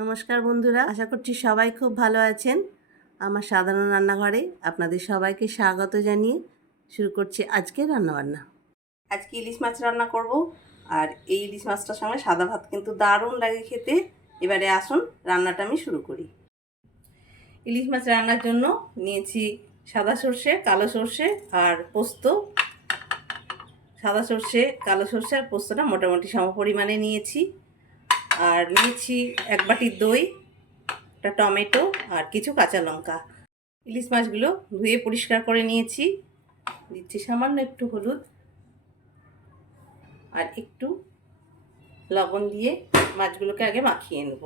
নমস্কার বন্ধুরা, আশা করছি সবাই খুব ভালো আছেন। আমার সাধারণ রান্নাঘরে আপনাদের সবাইকে স্বাগত জানিয়ে শুরু করছি আজকে রান্নাবান্না। আজকে ইলিশ মাছ রান্না করব, আর এই ইলিশ মাছটার সঙ্গে সাদা ভাত কিন্তু দারুণ লাগে খেতে। এবারে আসুন, রান্নাটা আমি শুরু করি। ইলিশ মাছ রান্নার জন্য নিয়েছি সাদা সর্ষে, কালো সর্ষে আর পোস্ত। সাদা সর্ষে, কালো সর্ষে আর পোস্তটা মোটামুটি সম পরিমাণে নিয়েছি। আর নিয়েছি এক বাটি দই, একটা টমেটো আর কিছু কাঁচা লঙ্কা। ইলিশ মাছগুলো ধুয়ে পরিষ্কার করে নিয়েছি। দিচ্ছি সামান্য একটু হলুদ আর একটু লবণ দিয়ে মাছগুলোকে আগে মাখিয়ে নেব।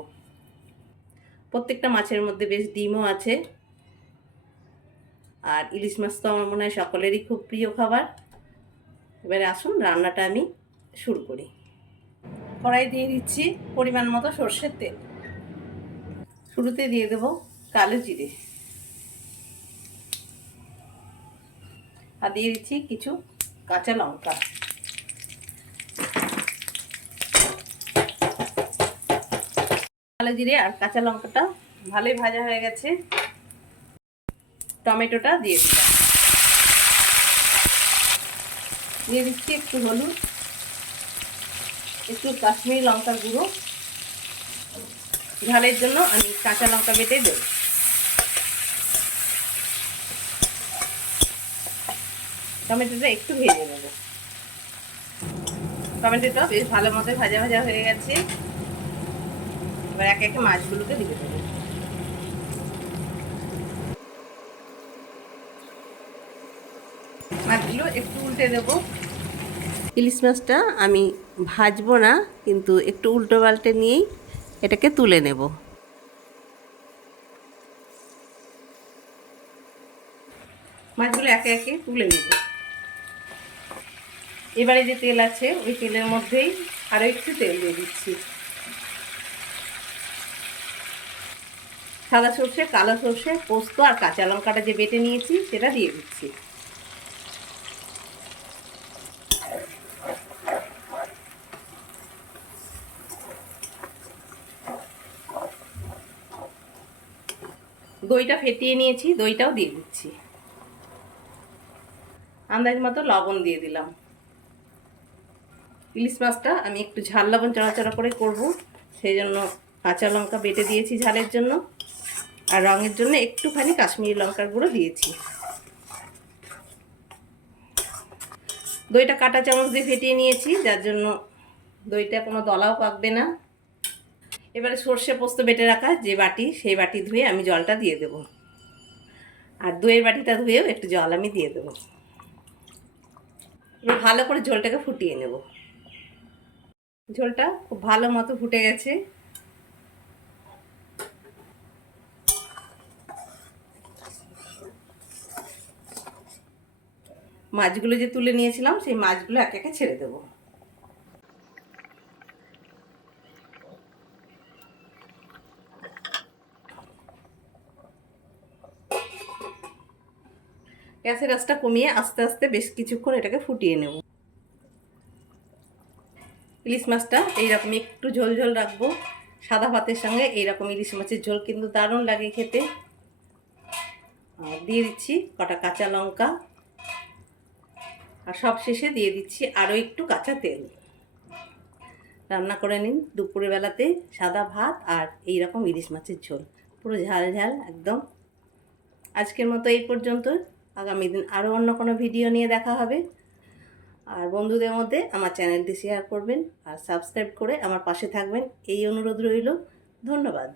প্রত্যেকটা মাছের মধ্যে বেশ ডিমও আছে। আর ইলিশ মাছ তো আমার মনে হয় সকলেরই খুব প্রিয় খাবার। এবারে আসুন রান্নাটা আমি শুরু করি। কড়াই দিয়ে দিচ্ছি পরিমাণ মতো সর্ষের তেল। শুরুতে দিয়ে দেব কালো জিরে। আর দিয়ে দিচ্ছি কিছু কাঁচা লঙ্কা। কালো জিরে আর কাঁচা লঙ্কাটা ভালোই ভাজা হয়ে গেছে। টমেটোটা দিয়ে দিলাম। দিয়ে দিচ্ছি একটু হলুদ। একটু কাশ্মীরি লঙ্কার গুঁড়ো। ঝালের জন্য আমি কাঁচা লঙ্কা বেটে দেব। টমেটোটা একটু ভেজে নেব। টমেটোটা বেশ ভালো মতো ভাজা ভাজা হয়ে গেছে। এবার একে একে মাছগুলোকে দিয়ে দেবো। মাছগুলো একটু উল্টে দেবো। ইলিশ মাছটা আমি ভাজবো না, কিন্তু একটু উল্টো পাল্টে নিয়েই এটাকে তুলে নেব। মাছগুলো একে একে তুলে নেব। এবারে যে তেল আছে, ওই তেলের মধ্যেই আরও একটু তেল দিয়ে দিচ্ছি। সাদা সর্ষে, কালো সর্ষে, পোস্ত আর কাঁচা লঙ্কাটা যে বেটে নিয়েছি, সেটা দিয়ে দিচ্ছি। দইটা ফেটিয়ে নিয়েছি, দইটাও দিয়ে দিচ্ছি। আন্দাজ মতো লবণ দিয়ে দিলাম। ইলিশ মাছটা আমি একটু ঝাল লবণ চড়াচড়া করে করব, সেই জন্য কাঁচা লঙ্কা বেটে দিয়েছি ঝালের জন্য। আর রঙের জন্য একটুখানি কাশ্মীরি লঙ্কার গুঁড়ো দিয়েছি। দইটা কাটা চামচ দিয়ে ফেটিয়ে নিয়েছি, যার জন্য দইটা কোনো দলাও পাকবে না। এবারে সর্ষে পোস্ত বেটে রাখা যে বাটি, সেই বাটি ধুয়ে আমি জলটা দিয়ে দেব। আর দইয়ের বাটিটা ধুয়েও একটু জল আমি দিয়ে দেবো। এবার ভালো করে ঝোলটাকে ফুটিয়ে নেব। ঝোলটা খুব ভালো মতো ফুটে গেছে। মাছগুলো যে তুলে নিয়েছিলাম, সেই মাছগুলো একে একে ছেড়ে দেবো। গ্যাসের আঁচটা কমিয়ে আস্তে আস্তে বেশ কিছুক্ষণ এটাকে ফুটিয়ে নেব। ইলিশ মাছটা এইরকম একটু ঝোল ঝোল রাখব। সাদা ভাতের সঙ্গে এইরকম ইলিশ মাছের ঝোল কিন্তু দারুণ লাগে খেতে। দিয়ে দিচ্ছি কটা কাঁচা লঙ্কা। আর সব শেষে দিয়ে দিচ্ছি আরও একটু কাঁচা তেল। রান্না করে নিন দুপুরে বেলাতে সাদা ভাত আর এই রকম ইলিশ মাছের ঝোল। পুরো ঝাল ঝাল একদম। আজকের মতো এই পর্যন্ত আগামী দিন আরও অন্য কোনো ভিডিও নিয়ে দেখা হবে। আর বন্ধুদের মধ্যে আমার চ্যানেলটি শেয়ার করবেন আর সাবস্ক্রাইব করে আমার পাশে থাকবেন। এই অনুরোধ রইল। ধন্যবাদ।